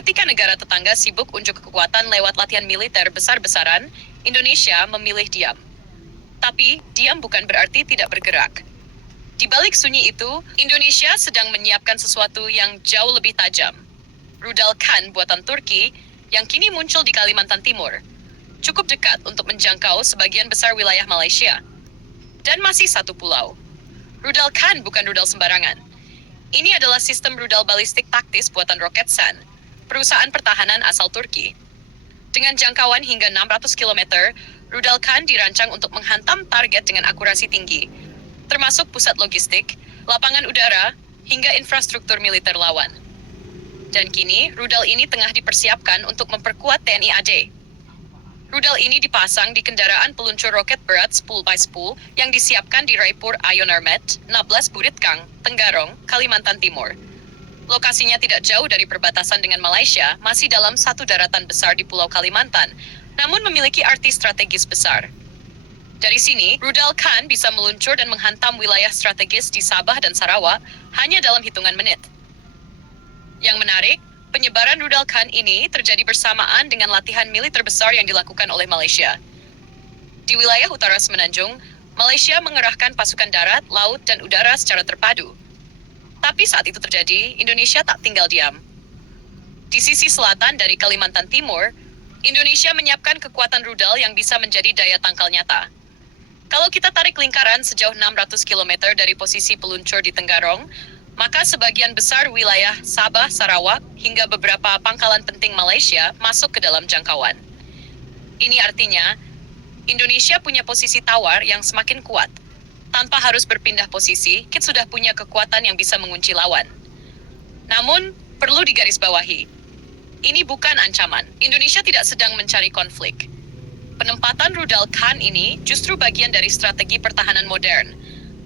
Ketika negara tetangga sibuk unjuk kekuatan lewat latihan militer besar-besaran, Indonesia memilih diam. Tapi, diam bukan berarti tidak bergerak. Di balik sunyi itu, Indonesia sedang menyiapkan sesuatu yang jauh lebih tajam. Rudal Khan buatan Turki yang kini muncul di Kalimantan Timur. Cukup dekat untuk menjangkau sebagian besar wilayah Malaysia. Dan masih satu pulau. Rudal Khan bukan rudal sembarangan. Ini adalah sistem rudal balistik taktis buatan Roketsan, perusahaan pertahanan asal Turki. Dengan jangkauan hingga 600 km, rudal Khan dirancang untuk menghantam target dengan akurasi tinggi, termasuk pusat logistik, lapangan udara, hingga infrastruktur militer lawan. Dan kini, rudal ini tengah dipersiapkan untuk memperkuat TNI AD. Rudal ini dipasang di kendaraan peluncur roket berat 10x10 yang disiapkan di Raipur Ion Armet, 16 Buritkang, Tenggarong, Kalimantan Timur. Lokasinya tidak jauh dari perbatasan dengan Malaysia, masih dalam satu daratan besar di Pulau Kalimantan, namun memiliki arti strategis besar. Dari sini, rudal Khan bisa meluncur dan menghantam wilayah strategis di Sabah dan Sarawak hanya dalam hitungan menit. Yang menarik, penyebaran rudal Khan ini terjadi bersamaan dengan latihan militer besar yang dilakukan oleh Malaysia. Di wilayah utara Semenanjung, Malaysia mengerahkan pasukan darat, laut, dan udara secara terpadu. Tapi saat itu terjadi, Indonesia tak tinggal diam. Di sisi selatan dari Kalimantan Timur, Indonesia menyiapkan kekuatan rudal yang bisa menjadi daya tangkal nyata. Kalau kita tarik lingkaran sejauh 600 km dari posisi peluncur di Tenggarong, maka sebagian besar wilayah Sabah, Sarawak, hingga beberapa pangkalan penting Malaysia masuk ke dalam jangkauan. Ini artinya, Indonesia punya posisi tawar yang semakin kuat. Tanpa harus berpindah posisi, kita sudah punya kekuatan yang bisa mengunci lawan. Namun, perlu digarisbawahi, ini bukan ancaman. Indonesia tidak sedang mencari konflik. Penempatan rudal Khan ini justru bagian dari strategi pertahanan modern,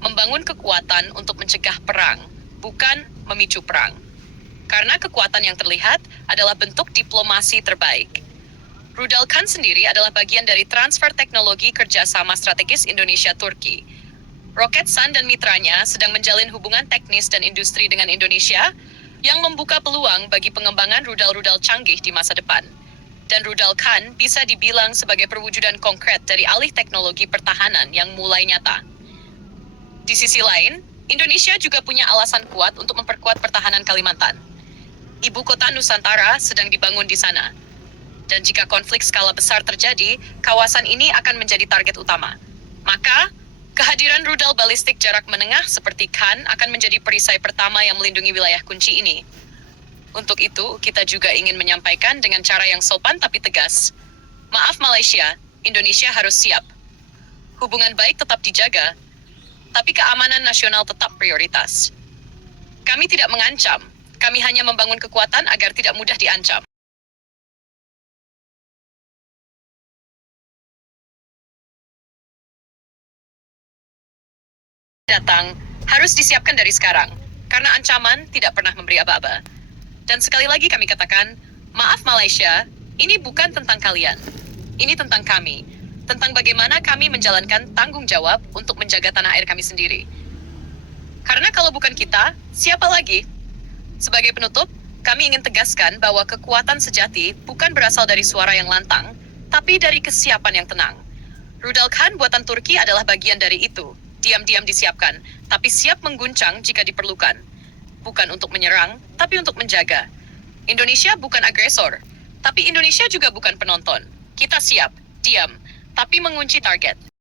membangun kekuatan untuk mencegah perang, bukan memicu perang. Karena kekuatan yang terlihat adalah bentuk diplomasi terbaik. Rudal Khan sendiri adalah bagian dari transfer teknologi kerjasama strategis Indonesia-Turki. Roketsan dan mitranya sedang menjalin hubungan teknis dan industri dengan Indonesia yang membuka peluang bagi pengembangan rudal-rudal canggih di masa depan. Dan rudal Khan bisa dibilang sebagai perwujudan konkret dari alih teknologi pertahanan yang mulai nyata. Di sisi lain, Indonesia juga punya alasan kuat untuk memperkuat pertahanan Kalimantan. Ibu kota Nusantara sedang dibangun di sana. Dan jika konflik skala besar terjadi, kawasan ini akan menjadi target utama. Maka, kehadiran rudal balistik jarak menengah seperti Khan akan menjadi perisai pertama yang melindungi wilayah kunci ini. Untuk itu, kita juga ingin menyampaikan dengan cara yang sopan tapi tegas. Maaf Malaysia, Indonesia harus siap. Hubungan baik tetap dijaga, tapi keamanan nasional tetap prioritas. Kami tidak mengancam, kami hanya membangun kekuatan agar tidak mudah diancam. Datang, harus disiapkan dari sekarang, karena ancaman tidak pernah memberi aba-aba. Dan sekali lagi kami katakan, maaf Malaysia, ini bukan tentang kalian. Ini tentang kami. Tentang bagaimana kami menjalankan tanggung jawab untuk menjaga tanah air kami sendiri. Karena kalau bukan kita, siapa lagi? Sebagai penutup, kami ingin tegaskan bahwa kekuatan sejati bukan berasal dari suara yang lantang, tapi dari kesiapan yang tenang. Rudal Khan buatan Turki adalah bagian dari itu. Diam-diam disiapkan, tapi siap mengguncang jika diperlukan. Bukan untuk menyerang, tapi untuk menjaga. Indonesia bukan agresor, tapi Indonesia juga bukan penonton. Kita siap, diam, tapi mengunci target.